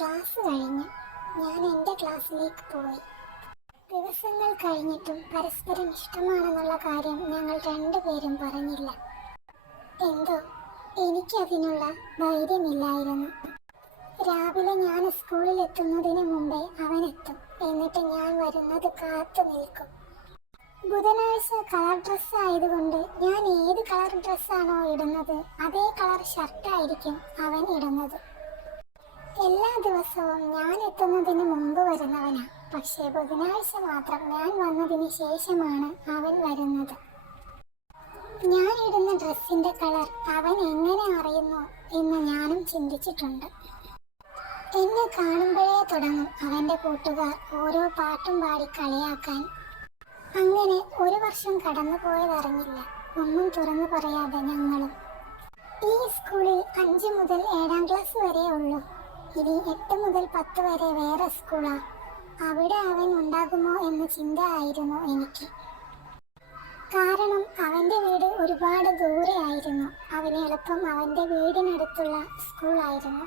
Class കഴിഞ്ഞു. ഞാൻ എൻ്റെ ക്ലാസ്സിലേക്ക് പോയി. ദിവസങ്ങൾ കഴിഞ്ഞിട്ടും പരസ്പരം ഇഷ്ടമാണെന്നുള്ള കാര്യം ഞങ്ങൾ രണ്ടുപേരും പറഞ്ഞില്ല. എന്തോ എനിക്കതിനുള്ള ധൈര്യമില്ലായിരുന്നു. രാവിലെ ഞാൻ സ്കൂളിൽ എത്തുന്നതിന് മുമ്പേ അവനെത്തും. എന്നിട്ട് ഞാൻ വരുന്നത് കാത്തു നിൽക്കും. ബുധനാഴ്ച കളർ ഡ്രസ്സ് ആയതുകൊണ്ട് ഞാൻ ഏത് കളർ ഡ്രസ്സാണോ ഇടുന്നത് അതേ കളർ ഷർട്ടായിരിക്കും അവൻ ഇടുന്നത്. എല്ലാ ദിവസവും ഞാൻ എത്തുന്നതിന് മുമ്പ് വരുന്നവനാ. പക്ഷേ ബുധനാഴ്ച മാത്രം ഞാൻ വന്നതിന് ശേഷമാണ് അവൻ വരുന്നത്. ഞാൻ ഇടുന്ന ഡ്രസ്സിന്റെ കളർ അവൻ എങ്ങനെ അറിയുന്നു എന്ന് ഞാനും ചിന്തിച്ചിട്ടുണ്ട്. എന്നെ കാണുമ്പോഴേ തുടങ്ങും അവൻ്റെ കൂട്ടുകാർ ഓരോ പാട്ടും പാടി കളിയാക്കാൻ. അങ്ങനെ ഒരു വർഷം കടന്നു പോയതറിഞ്ഞില്ല. ഒന്നും തുറന്നു പറയാതെ ഞങ്ങളും. ഈ സ്കൂളിൽ 5 മുതൽ 7ാം ക്ലാസ് വരെ ഉള്ളൂ. ഇനി 8 മുതൽ 10 വരെ വേറെ സ്കൂളാ. അവിടെ അവൻ ഉണ്ടാകുമോ എന്ന ചിന്ത ആയിരുന്നു എനിക്ക്. കാരണം അവൻ്റെ വീട് ഒരുപാട് ദൂരെ ആയിരുന്നു. അവന് എളുപ്പം അവൻ്റെ വീടിനടുത്തുള്ള സ്കൂളായിരുന്നു.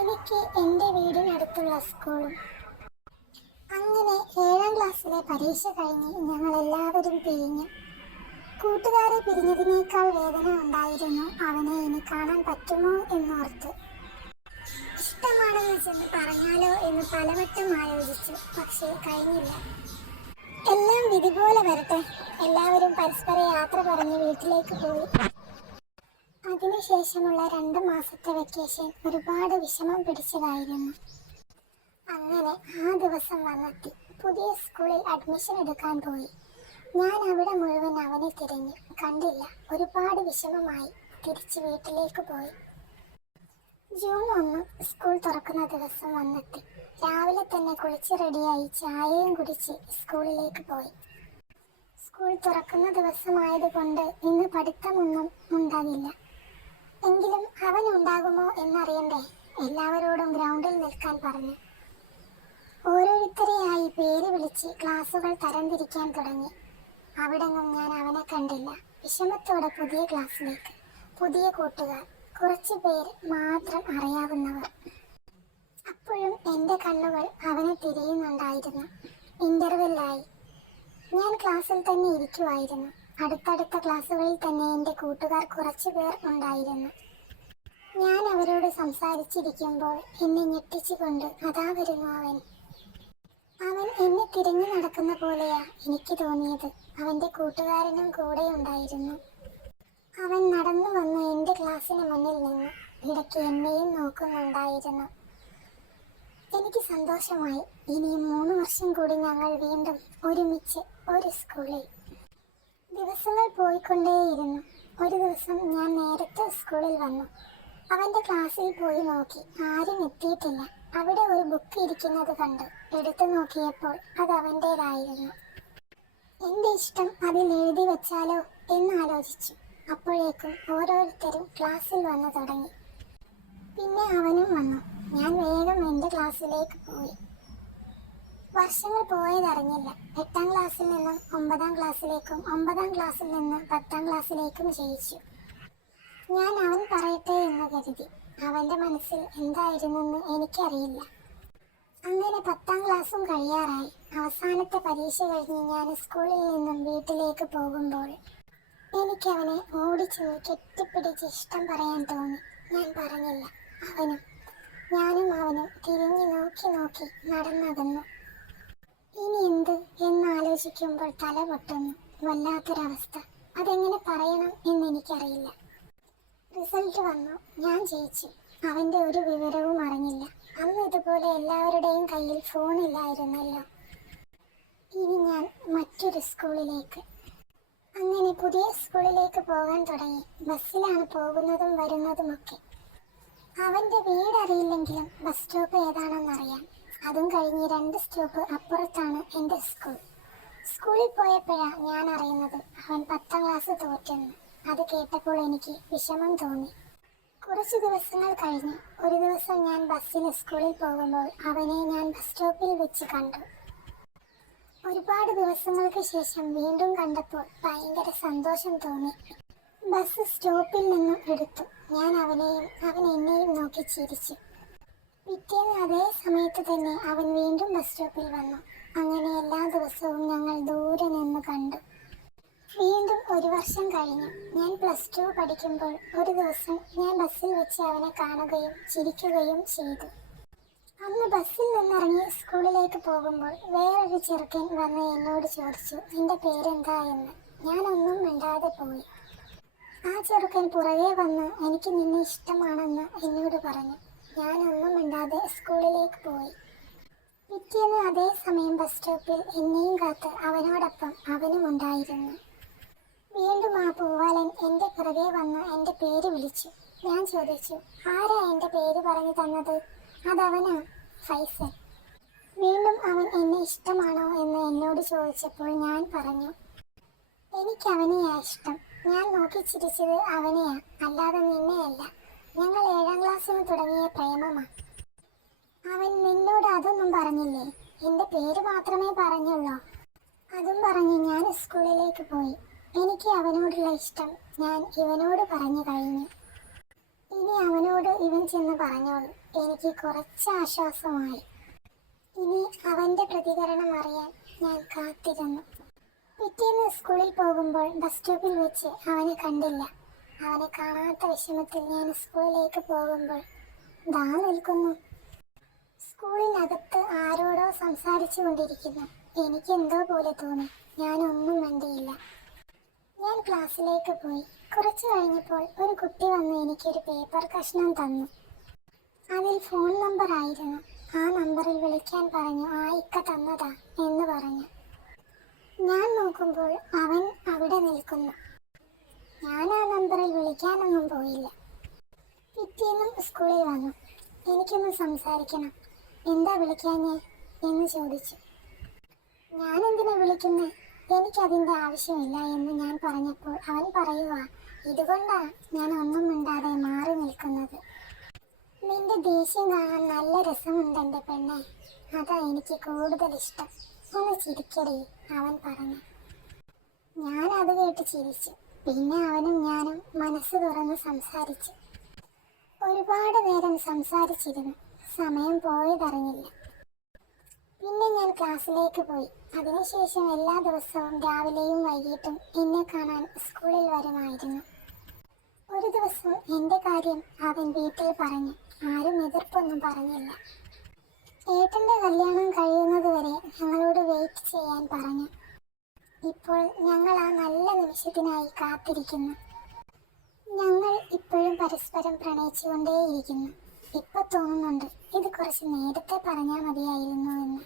എനിക്ക് എൻ്റെ വീടിനടുത്തുള്ള സ്കൂളും. അങ്ങനെ 7ാം ക്ലാസ്സിലെ പരീക്ഷ കഴിഞ്ഞ് ഞങ്ങൾ എല്ലാവരും പിരിഞ്ഞു. കൂട്ടുകാരെ പിരിഞ്ഞതിനേക്കാൾ വേദന ഉണ്ടായിരുന്നു അവനെ ഇനി കാണാൻ പറ്റുമോ എന്നോർത്ത്. ഇഷ്ടമാണെന്ന് ചെന്ന് പറഞ്ഞാലോ എന്ന് പലവട്ടം ആലോചിച്ചു. പക്ഷേ കഴിഞ്ഞില്ല. എല്ലാം വിധി പോലെ വരട്ടെ. എല്ലാവരും പരസ്പര യാത്ര പറഞ്ഞ് വീട്ടിലേക്ക് പോയി. അതിനുശേഷമുള്ള 2 മാസത്തെ വെക്കേഷൻ ഒരുപാട് വിഷമം പിടിച്ചതായിരുന്നു. അങ്ങനെ ആ ദിവസം വന്നെത്തി. പുതിയ സ്കൂളിൽ അഡ്മിഷൻ എടുക്കാൻ പോയി. ഞാൻ അവിടെ മുഴുവൻ അവനെ തിരഞ്ഞു. കണ്ടില്ല. ഒരുപാട് വിഷമമായി. തിരിച്ച് വീട്ടിലേക്ക് പോയി. ജൂൺ 1 സ്കൂൾ തുറക്കുന്ന ദിവസം വന്നെത്തി. രാവിലെ തന്നെ കുളിച്ച് റെഡിയായി ചായയും കുടിച്ച് സ്കൂളിലേക്ക് പോയി. സ്കൂൾ തുറക്കുന്ന ദിവസമായതുകൊണ്ട് ഇന്ന് പഠിത്തമൊന്നും ഉണ്ടാകില്ല. എങ്കിലും അവൻ ഉണ്ടാകുമോ എന്നറിയണ്ടേ. എല്ലാവരോടും ഗ്രൗണ്ടിൽ നിൽക്കാൻ പറഞ്ഞു. ഓരോരുത്തരെയായി പേര് വിളിച്ച് ക്ലാസ്സുകൾ തരംതിരിക്കാൻ തുടങ്ങി. അവിടെങ്ങും ഞാൻ അവനെ കണ്ടില്ല. വിഷമത്തോടെ പുതിയ ക്ലാസ്സിലേക്ക്. പുതിയ കൂട്ടുകാർ. കുറച്ച് പേര് മാത്രം അറിയാവുന്നവർ. അപ്പോഴും എൻ്റെ കണ്ണുകൾ അവനെ തിരിയുന്നുണ്ടായിരുന്നു. ഇന്റർവെല്ലായി. ഞാൻ ക്ലാസ്സിൽ തന്നെ ഇരിക്കുമായിരുന്നു. അടുത്തടുത്ത ക്ലാസ്സുകളിൽ തന്നെ എൻ്റെ കൂട്ടുകാർ കുറച്ചു പേർ ഉണ്ടായിരുന്നു. ഞാൻ അവരോട് സംസാരിച്ചിരിക്കുമ്പോൾ എന്നെ ഞെട്ടിച്ചുകൊണ്ട് അതാ വരുന്നു അവൻ. അവൻ എന്നെ തിരഞ്ഞു നടക്കുന്ന പോലെയാ എനിക്ക് തോന്നിയത്. അവൻ്റെ കൂട്ടുകാരനും കൂടെ ഉണ്ടായിരുന്നു. അവൻ നടന്നു വന്ന് എൻ്റെ ക്ലാസ്സിന് മുന്നിൽ നിന്നു. ഇടയ്ക്ക് എന്നെയും നോക്കുന്നുണ്ടായിരുന്നു. എനിക്ക് സന്തോഷമായി. ഇനിയും 3 വർഷം കൂടി ഞങ്ങൾ വീണ്ടും ഒരുമിച്ച് ഒരു സ്കൂളിൽ. ദിവസങ്ങൾ പോയിക്കൊണ്ടേയിരുന്നു. ഒരു ദിവസം ഞാൻ നേരത്തെ സ്കൂളിൽ വന്നു. അവൻ്റെ ക്ലാസ്സിൽ പോയി നോക്കി. ആരും എത്തിയിട്ടില്ല. അവിടെ ഒരു ബുക്ക് ഇരിക്കുന്നത് കണ്ടു. എടുത്തു നോക്കിയപ്പോൾ അത് അവൻ്റേതായിരുന്നു. എൻ്റെ ഇഷ്ടം അതിൽ എഴുതി വെച്ചാലോ എന്നാലോചിച്ചു. അപ്പോഴേക്കും ഓരോരുത്തരും ക്ലാസ്സിൽ വന്നു തുടങ്ങി. പിന്നെ അവനും വന്നു. ഞാൻ വേഗം എൻ്റെ ക്ലാസ്സിലേക്ക് പോയി. വർഷങ്ങൾ പോയതറിഞ്ഞില്ല. 8ാം ക്ലാസ്സിൽ നിന്നും 9ാം ക്ലാസ്സിലേക്കും 9ാം ക്ലാസ്സിൽ നിന്ന് 10ാം ക്ലാസ്സിലേക്കും ജയിച്ചു. ഞാൻ അവൻ പറയട്ടെ എന്ന് കരുതി. അവൻ്റെ മനസ്സിൽ എന്തായിരുന്നെന്ന് എനിക്കറിയില്ല. അങ്ങനെ 10ാം ക്ലാസ്സും കഴിയാറായി. അവസാനത്തെ പരീക്ഷ കഴിഞ്ഞ് ഞാൻ സ്കൂളിൽ നിന്നും വീട്ടിലേക്ക് പോകുമ്പോൾ എനിക്കവനെ ഓടിച്ചു കെട്ടിപ്പിടിച്ച് ഇഷ്ടം പറയാൻ തോന്നി. ഞാൻ പറഞ്ഞില്ല. ഞാനും അവനും തിരിഞ്ഞു നോക്കി നടന്നകന്നു. ഇനി എന്ത് എന്നാലോചിക്കുമ്പോൾ തല പൊട്ടുന്നു. വല്ലാത്തൊരവസ്ഥ. അതെങ്ങനെ പറയണം എന്നെനിക്കറിയില്ല. റിസൾട്ട് വന്നു. ഞാൻ ജയിച്ചു. അവൻ്റെ ഒരു വിവരവും അറിഞ്ഞില്ല. അന്ന് ഇതുപോലെ എല്ലാവരുടെയും കയ്യിൽ ഫോണില്ലായിരുന്നല്ലോ. ഇനി ഞാൻ മറ്റൊരു സ്കൂളിലേക്ക്. അങ്ങനെ പുതിയ സ്കൂളിലേക്ക് പോകാൻ തുടങ്ങി. ബസ്സിലാണ് പോകുന്നതും വരുന്നതുമൊക്കെ. അവൻ്റെ വീടറിയില്ലെങ്കിലും ബസ് സ്റ്റോപ്പ് ഏതാണെന്നറിയാം. അതും കഴിഞ്ഞ് 2 സ്റ്റോപ്പ് അപ്പുറത്താണ് എൻ്റെ സ്കൂൾ. സ്കൂളിൽ പോയപ്പോഴാണ് ഞാൻ അറിയുന്നത് അവൻ 10ാം ക്ലാസ് തോറ്റെന്ന്. അത് കേട്ടപ്പോൾ എനിക്ക് വിഷമം തോന്നി. കുറച്ച് ദിവസങ്ങൾ കഴിഞ്ഞ് ഒരു ദിവസം ഞാൻ ബസ്സിൽ സ്കൂളിൽ പോകുമ്പോൾ അവനെ ഞാൻ ബസ് സ്റ്റോപ്പിൽ വെച്ച് കണ്ടു. ഒരുപാട് ദിവസങ്ങൾക്ക് ശേഷം വീണ്ടും കണ്ടപ്പോൾ ഭയങ്കര സന്തോഷം തോന്നി. ബസ് സ്റ്റോപ്പിൽ നിന്നും എടുത്തു. ഞാൻ അവനെയും അവൻ എന്നെയും നോക്കി ചിരിച്ചു. പിറ്റേന്ന് അതേ സമയത്ത് തന്നെ അവൻ വീണ്ടും ബസ് സ്റ്റോപ്പിൽ വന്നു. അങ്ങനെ എല്ലാ ദിവസവും ഞങ്ങൾ ദൂരെ നിന്ന് കണ്ടു. വീണ്ടും ഒരു വർഷം കഴിഞ്ഞു. ഞാൻ +2 പഠിക്കുമ്പോൾ ഒരു ദിവസം ഞാൻ ബസ്സിൽ വെച്ച് അവനെ കാണുകയും ചിരിക്കുകയും ചെയ്തു. അന്ന് ബസ്സിൽ നിന്നിറങ്ങി സ്കൂളിലേക്ക് പോകുമ്പോൾ വേറൊരു ചെറുക്കൻ വന്ന് എന്നോട് ചോദിച്ചു, "നിന്റെ പേരെന്താ?" എന്ന്. ഞാനൊന്നും മിണ്ടാതെ പോയി. ആ ചെറുക്കൻ പുറകെ വന്ന് എനിക്ക് നിന്നെ ഇഷ്ടമാണെന്ന് എന്നോട് പറഞ്ഞു. ഞാനൊന്നും മിണ്ടാതെ സ്കൂളിലേക്ക് പോയി. പിറ്റേന്ന് അതേ സമയം ബസ് സ്റ്റോപ്പിൽ എന്നെയും കാത്ത് അവനോടൊപ്പം അവനും ഉണ്ടായിരുന്നു. വീണ്ടും ആ പൂവാലൻ എൻ്റെ പുറകെ വന്ന് എൻ്റെ പേര് വിളിച്ചു. ഞാൻ ചോദിച്ചു, "ആരാ എൻ്റെ പേര് പറഞ്ഞു തന്നത്?" "അതവനാ, ഫൈസൽ." വീണ്ടും അവൻ എന്നെ ഇഷ്ടമാണോ എന്ന് എന്നോട് ചോദിച്ചപ്പോൾ ഞാൻ പറഞ്ഞു, "എനിക്കവനെയാ ഇഷ്ടം. ഞാൻ നോക്കി ചിരിച്ചത് അവനെയാ, അല്ലാതെ നിന്നെയല്ല. ഞങ്ങൾ 7ാം ക്ലാസ്സിന് തുടങ്ങിയ പ്രേമമാ." "അവൻ നിന്നോട് അതൊന്നും പറഞ്ഞില്ലേ? എൻ്റെ പേര് മാത്രമേ പറഞ്ഞുള്ളൂ." അതും പറഞ്ഞ് ഞാൻ സ്കൂളിലേക്ക് പോയി. എനിക്ക് അവനോടുള്ള ഇഷ്ടം ഞാൻ ഇവനോട് പറഞ്ഞു കഴിഞ്ഞു. ഇനി അവനോട് ഇവൻ ചെന്ന് പറഞ്ഞോളും. എനിക്ക് കുറച്ച് ആശ്വാസമായി. ഇനി അവൻ്റെ പ്രതികരണം അറിയാൻ ഞാൻ കാത്തിരുന്നു. പിറ്റേന്ന് സ്കൂളിൽ പോകുമ്പോൾ ബസ് സ്റ്റോപ്പിൽ വെച്ച് അവനെ കണ്ടില്ല. അവനെ കാണാത്ത വിഷമത്തിൽ ഞാൻ സ്കൂളിലേക്ക് പോകുമ്പോൾ ദാ നിൽക്കുന്നു. സ്കൂളിനകത്ത് ആരോടോ സംസാരിച്ചു കൊണ്ടിരിക്കുന്നു. എനിക്കെന്തോ പോലെ തോന്നി. ഞാനൊന്നും മിണ്ടിയില്ല. ഞാൻ ക്ലാസ്സിലേക്ക് പോയി. കുറച്ചു കഴിഞ്ഞപ്പോൾ ഒരു കുട്ടി വന്ന് എനിക്കൊരു പേപ്പർ കഷ്ണം തന്നു. അതിൽ ഫോൺ നമ്പർ ആയിരുന്നു. ആ നമ്പറിൽ വിളിക്കാൻ പറഞ്ഞു. "ആ ഇക്ക തന്നതാ" എന്ന് പറഞ്ഞു. ഞാൻ നോക്കുമ്പോൾ അവൻ അവിടെ നിൽക്കുന്നു. ഞാൻ ആ നമ്പറിൽ വിളിക്കാനൊന്നും പോയില്ല. പിറ്റേന്നും സ്കൂളിൽ വന്നു. "എനിക്കൊന്ന് സംസാരിക്കണം." "എന്താ വിളിക്കാഞ്ഞേ?" എന്ന് ചോദിച്ചു. "ഞാനെന്തിനാ വിളിക്കുന്നേ? എനിക്കതിൻ്റെ ആവശ്യമില്ല" എന്ന് ഞാൻ പറഞ്ഞപ്പോൾ അവൻ പറയുക, "ഇതുകൊണ്ടാ ഞാൻ ഒന്നും മിണ്ടാതെ മാറി നിൽക്കുന്നത്. നിന്റെ ദേഷ്യം കാണാൻ നല്ല രസമുണ്ടെൻ്റെ പെണ്ണെ. അതാ എനിക്ക് കൂടുതൽ ഇഷ്ടം. ഒന്ന് ചിരിക്കടി" അവൻ പറഞ്ഞു. ഞാൻ അത് കേട്ട് ചിരിച്ചു. പിന്നെ അവനും ഞാനും മനസ്സ് തുറന്ന് സംസാരിച്ചു. ഒരുപാട് നേരം സംസാരിച്ചിരുന്നു. സമയം പോയതറിഞ്ഞില്ല. പിന്നെ ഞാൻ ക്ലാസ്സിലേക്ക് പോയി. അതിനുശേഷം എല്ലാ ദിവസവും രാവിലെയും വൈകിട്ടും എന്നെ കാണാൻ സ്കൂളിൽ വരുമായിരുന്നു. ഒരു ദിവസം എൻ്റെ കാര്യം അവൻ വീട്ടിൽ പറഞ്ഞു. ആരും എതിർപ്പൊന്നും പറഞ്ഞില്ല. ഏട്ടൻ്റെ കല്യാണം കഴിയുന്നത് വരെ ഞങ്ങളോട് വെയിറ്റ് ചെയ്യാൻ പറഞ്ഞു. ഇപ്പോൾ ഞങ്ങൾ ആ നല്ല നിമിഷത്തിനായി കാത്തിരിക്കുന്നു. ഞങ്ങൾ ഇപ്പോഴും പരസ്പരം പ്രണയിച്ചുകൊണ്ടേയിരിക്കുന്നു. ഇപ്പൊ തോന്നുന്നുണ്ട് ഇത് കുറച്ച് നേരത്തെ പറഞ്ഞാൽ മതിയായിരുന്നു എന്ന്.